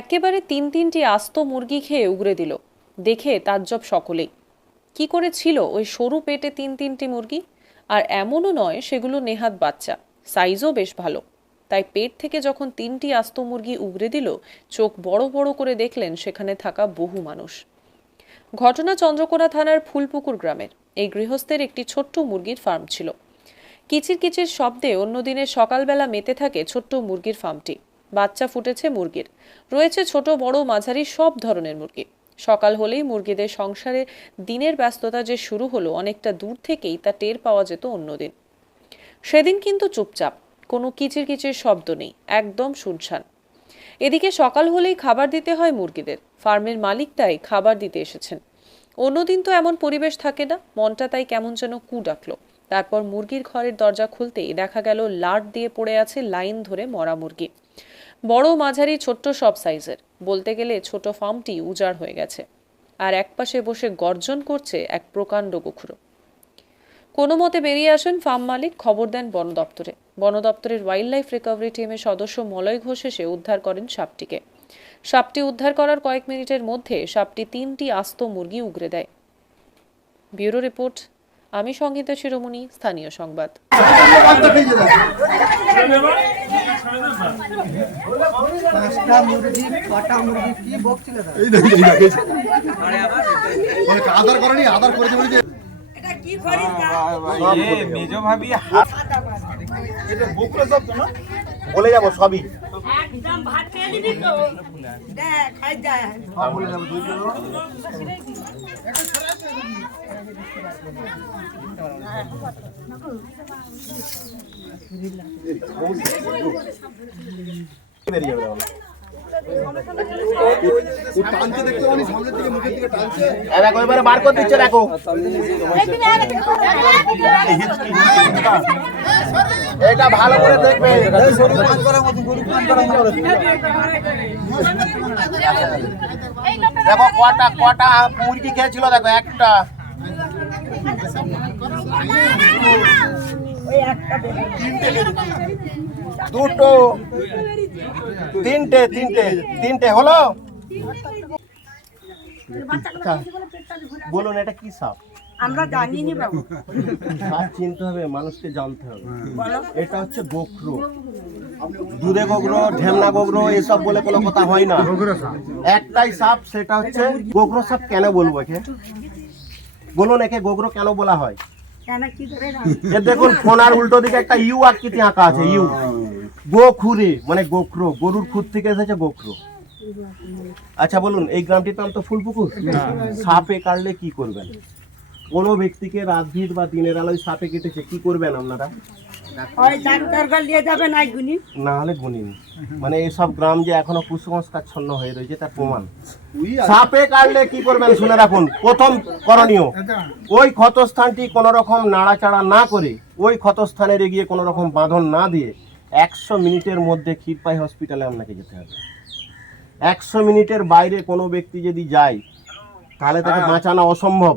একেবারে তিন তিনটি আস্ত মুরগি খেয়ে উগরে দিল। দেখে তাজ্জব সকলেই। কি করে ছিল ওই সরু পেটে তিন তিনটি মুরগি? আর এমনও নয় সেগুলো নেহাত বাচ্চা। সাইজও বেশ ভালো। তাই পেট থেকে যখন তিনটি আস্ত মুরগি উগরে দিল, চোখ বড় বড় করে দেখলেন সেখানে থাকা বহু মানুষ। ঘটনা চন্দ্রকোনা থানার ফুলপুকুর গ্রামের। এই গৃহস্থের একটি ছোট্ট মুরগির ফার্ম ছিল। কিচির কিচির শব্দে অন্যদিনের সকালবেলা মেতে থাকে ছোট্ট মুরগির ফার্মটি। বাচ্চা ফুটেছে মুরগির। রয়েছে ছোট, বড়, মাঝারি সব ধরনের মুরগি। সকাল হলেই মুরগিদের সংসারে দিনের ব্যস্ততা যে শুরু হলো, অনেকটা দূর থেকেই তা টের পাওয়া যেত অন্যদিন সেদিন কিন্তু চুপচাপ, কোনো কিচির কিচির শব্দ নেই, একদম শুনশান। এদিকে সকাল হলেই খাবার দিতে হয় মুরগিদের। ফার্মের মালিক তাই খাবার দিতে এসেছেন। অন্যদিন তো এমন পরিবেশ থাকে না, মনটা তাই কেমন যেন কু ডাকলো। তারপর মুরগির ঘরের দরজা খুলতেই দেখা গেল লাট দিয়ে পড়ে আছে লাইন ধরে মরা মুরগি। বড় মাঝারি, ছোট্ট সব সাইজের। বলতে গেলে ছোট ফার্মটি উজাড় হয়ে গেছে। আর একপাশে বসে গর্জন করছে এক প্রকাণ্ড গোখুরো কোনো মতে বেরিয়ে আসেন ফার্ম মালিক, খবর দেন বন দপ্তরে। বন দপ্তরের ওয়াইল্ড লাইফ রিকভারি টিমের সদস্য মলয় ঘোষ এসে উদ্ধার করেন সাপটিকে। সাপটি উদ্ধার করার কয়েক মিনিটের মধ্যে সাপটি তিনটি আস্ত মুরগি উগরে দেয়। ব্যুরো রিপোর্ট আমি সংগীতা শিরোমণি স্থানীয় সংবাদ। আধার করেনি আধার করে দেবো বলে যাব সবই। একদম ভাত খেয়ে নিবি তো। দেখ খাই যায় বেরিয়ে যাবে দেখো এবারে বার করে দিচ্ছে দেখো এটা ভালো করে দেখবে দেখো, কটা কটা মুরগি খেয়েছিল, দেখো, একটা। দুটো তিনটে তিনটে তিনটে হলো? বলুন এটা কি সাপ? আমরা জানি নি বাবু। সাপ চিনতে হবে মানুষকে জানতে হবে। এটা হচ্ছে গোখরো। দুধে গোগরো ঢেমনা গোগরো এসব বলে কোনো কথা হয় না। একটাই সাপ সেটা হচ্ছে গোগরো সাপ কেন বলব একে? বলুন একে গোগরো কেন বলা হয়? এ দেখুন ফোনার উল্টো দিকে একটা ইউ আকৃতি আঁকা আছে ইউ। গোখুরে মানে গোখরো গরুর খুর থেকে এসেছে গোখরো। আচ্ছা বলুন এই গ্রামটির নাম তো ফুলপুকুর? সাপে কাটলে কি করবেন? কোনো ব্যক্তিকে রাতভির বা দিনের আলোয় সাপে কেটেছে কি করবেন আপনারা? ওই ডাক্তার নিয়ে যাবে নাই না হলে গুনিন মানে এইসব গ্রাম যে এখনও কুসংস্কারচ্ছন্ন হয়ে রয়েছে তার প্রমাণ। সাপে কাটলে কি করবেন শুনে রাখুন প্রথম করণীয়। ওই ক্ষতস্থানটি কোনো রকম নাড়াচাড়া না করে ওই ক্ষতস্থানে গিয়ে কোনো রকম বাঁধন না দিয়ে একশো মিনিটের মধ্যে ক্ষীরপাই হসপিটালে আপনাকে যেতে হবে। একশো মিনিটের বাইরে কোনো ব্যক্তি যদি যায় তাহলে তাকে বাঁচানো অসম্ভব।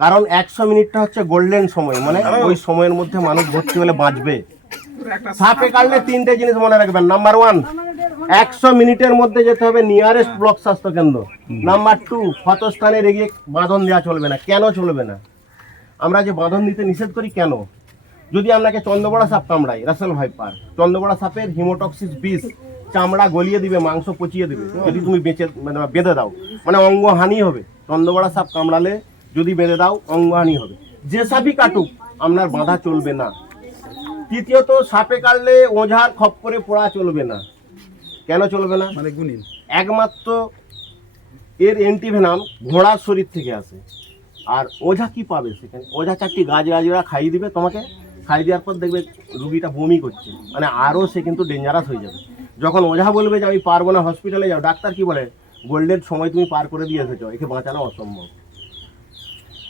কারণ একশো মিনিটটা হচ্ছে গোল্ডেন সময় মানে ওই সময়ের মধ্যে মানুষ ভর্তি হলে বাঁচবে। সাপে কাটলে তিনটে জিনিস মনে রাখবেন। নাম্বার ওয়ান একশো মিনিটের মধ্যে যেতে হবে নিয়ারেস্ট ব্লক স্বাস্থ্য কেন্দ্র নাম্বার টু ক্ষতস্থানে রেগে বাঁধন দেওয়া চলবে না। কেন চলবে না? আমরা যে বাঁধন দিতে নিষেধ করি কেন? যদি আপনাকে চন্দ্রবড়া সাপ কামড়ায় রাসেল ভাইপার চন্দ্রবড়া সাপের হিমোটক্সিস বিষ চামড়া গলিয়ে দিবে মাংস পচিয়ে দিবে। যদি তুমি বেঁচে মানে বেঁধে দাও মানে অঙ্গহানি হবে। চন্দ্রবড়া সাপ কামড়ালে যদি বেঁধে দাও অঙ্গহানি হবে। যে সাপই কাটুক আপনার বাঁধা চলবে না। তৃতীয়ত সাপে কাটলে ওঝার খপ করে পড়া চলবে না। কেন চলবে না? মানে গুনিন একমাত্র এর অ্যান্টিভেনাম ঘোড়ার শরীর থেকে আসে। আর ওঝা কি পাবে সেখানে? ওঝা চারটি গাছ গাছরা খাইয়ে দিবে তোমাকে খাইয়ে দেওয়ার পর দেখবে রুগীটা বমি করছে। মানে আরও সে কিন্তু ডেঞ্জারাস হয়ে যাবে। যখন ওঝা বলবে যে আমি পারব না হসপিটালে যাও ডাক্তার কি বলে? গোল্ডের সময় তুমি পার করে দিয়ে এসেছ একে বাঁচানো অসম্ভব।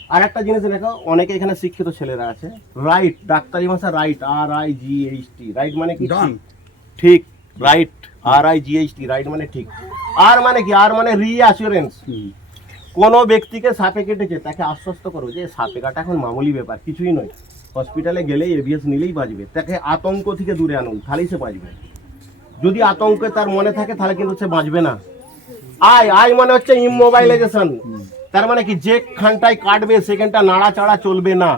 আর একটা জিনিস দেখো অনেকে এখানে শিক্ষিত ছেলেরা আছে। রাইট ডাক্তারি ভাষা right R I G H T right মানে কি. ঠিক right R I G H T right মানে ঠিক। আর মানে কি? আর মানে রিঅ্যাসুরেন্স কোনো ব্যক্তিকে সাপে কেটেছে তাকে আশ্বস্ত করো যে সাপে কাটা এখন মামুলি ব্যাপার কিছুই নয়। হসপিটালে গেলেই এভিএস নিলেই বাঁচবে তাকে আতঙ্ক থেকে দূরে আনুন তাহলেই সে বাঁচবে। যদি আতঙ্কে তার মনে থাকে তাহলে কিন্তু সে বাঁচবে না। আয় আয় মানে হচ্ছে ইমোবাইলাইজেশন তার মানে কি, যে খানটায় কাটবে, সেখানটা নাড়াচাড়া চলবে না।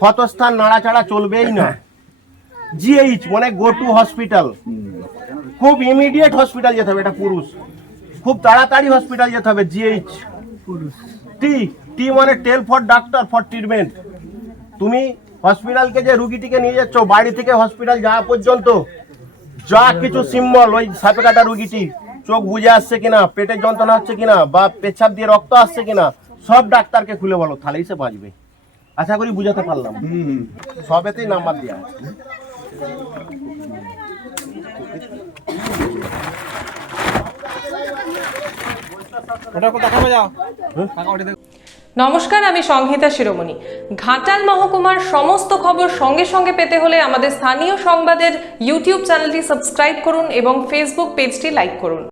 ক্ষতস্থান নাড়াচাড়া চলবেই না। জিএইচ মানে গো টু হসপিটাল খুব ইমিডিয়েট হসপিটাল যেতে হবে, এটা পুরুষ। খুব তাড়াতাড়ি হসপিটাল যেতে হবে জিএইচ টি টি মানে tell for doctor for treatment তুমি হসপিটালকে যে রুগীটিকে নিয়ে যাচ্ছ, বাড়ি থেকে হসপিটাল যাওয়া পর্যন্ত, যা কিছু সিম্বল ওই সাপে কাটা রুগীটি চোখ বুঝে আসছে কিনা, পেটের যন্ত্রণা হচ্ছে কিনা, বা পেছাব দিয়ে রক্ত আসছে কিনা, সব ডাক্তারকে খুলে বলো, তাহলেই সে বাঁচবে। আশা করি বুঝাতে পারলাম। সবেতেই নাম্বার দেওয়া নমস্কার, আমি সংহিতা শিরোমণি। ঘাটাল মহকুমার সমস্ত খবর সঙ্গে সঙ্গে পেতে হলে আমাদের স্থানীয় সংবাদের ইউটিউব চ্যানেলটি সাবস্ক্রাইব করুন এবং ফেসবুক পেজটি লাইক করুন।